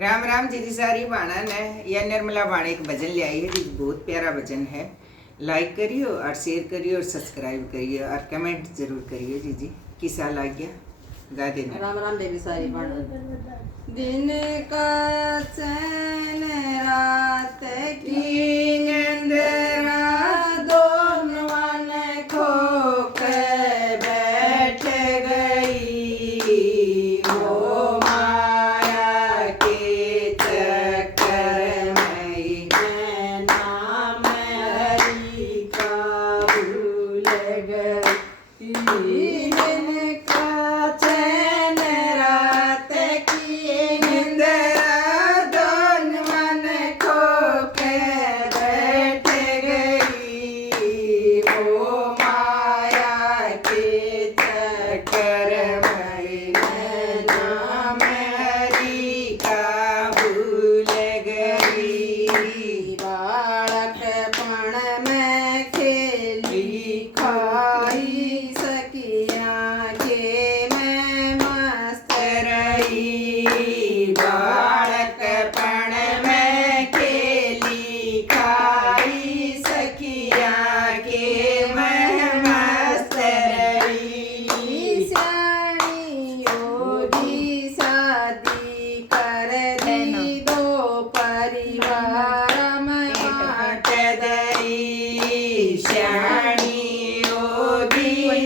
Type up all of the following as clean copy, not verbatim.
राम राम जी सारी बाणा ने यह निर्मला बाणी एक भजन ले आई है जी। बहुत प्यारा भजन है। लाइक करियो और शेयर करियो और सब्सक्राइब करियो और कमेंट जरूर करियो जी। किसा लाग गया गा देना। राम राम देवी सारी बाणा। दिन का चैन रात की निंद्रा दोनों ने खो के बैठ गई। वो माया के चक्कर में नाम हरि का भूल गई।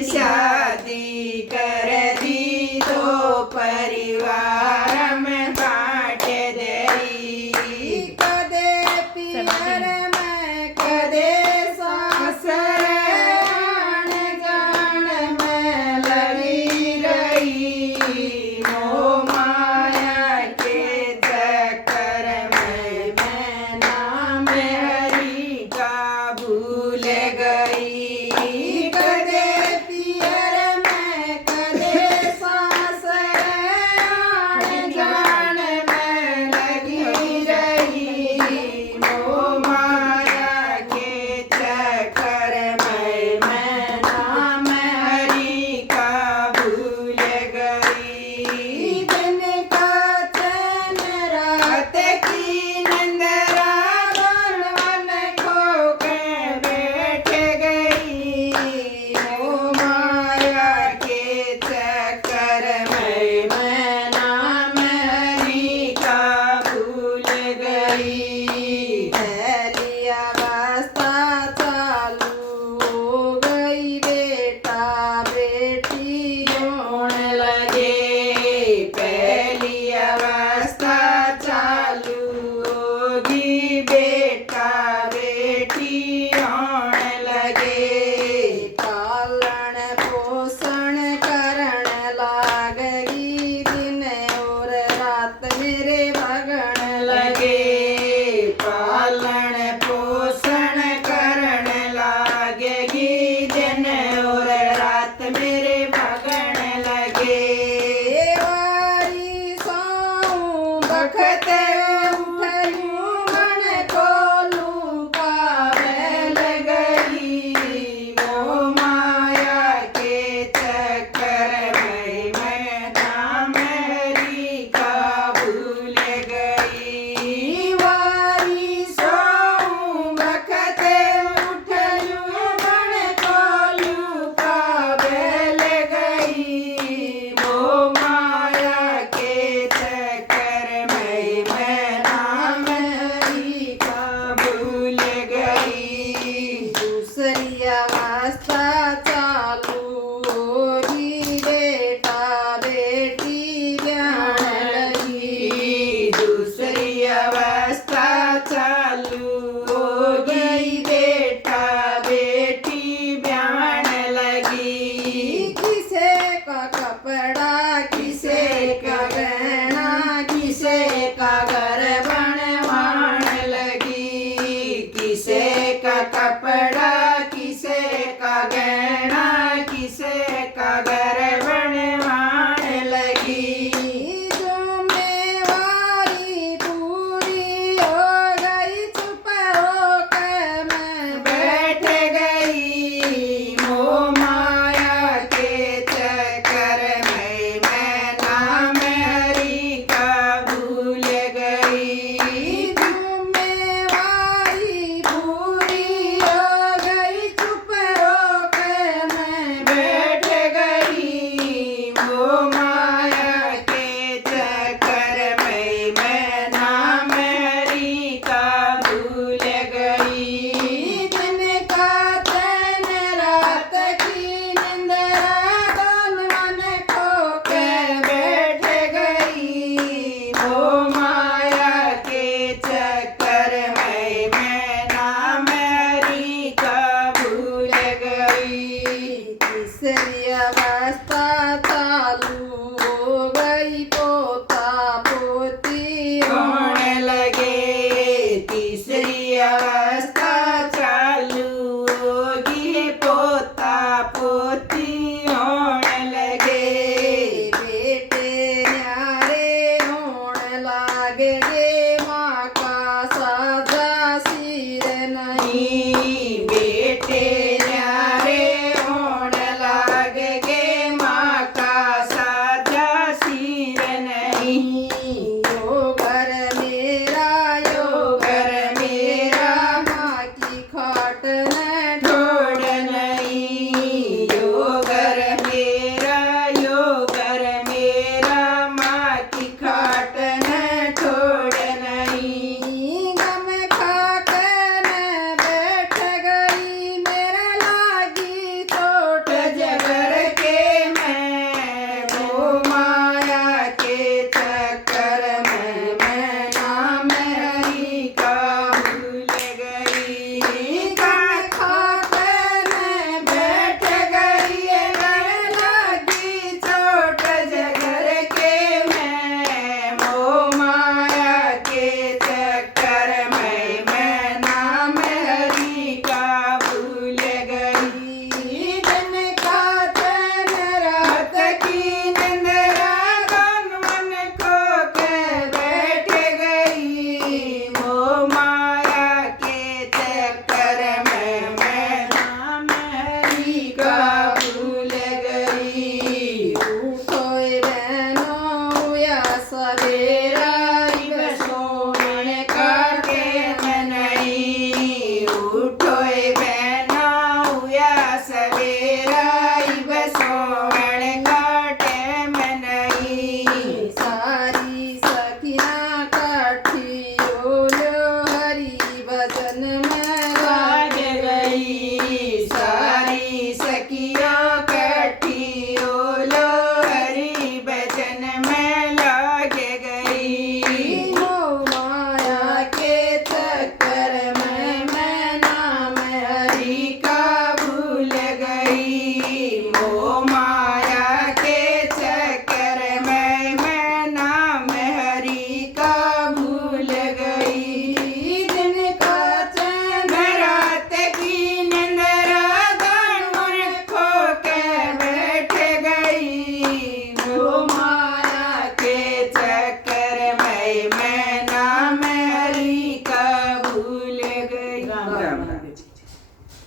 शादी कर दी दो परिवार में बांट दई। कदे पियर में कदे सासर आन जान में लड़ी रही। मोह माया के चक्कर में मैं नाम हरि का भूल गई। Amen. लागे गे माँ का साजा सिर नहीं बेटे न्यारे होण लाग गे माँ का साजा सिर नहीं योग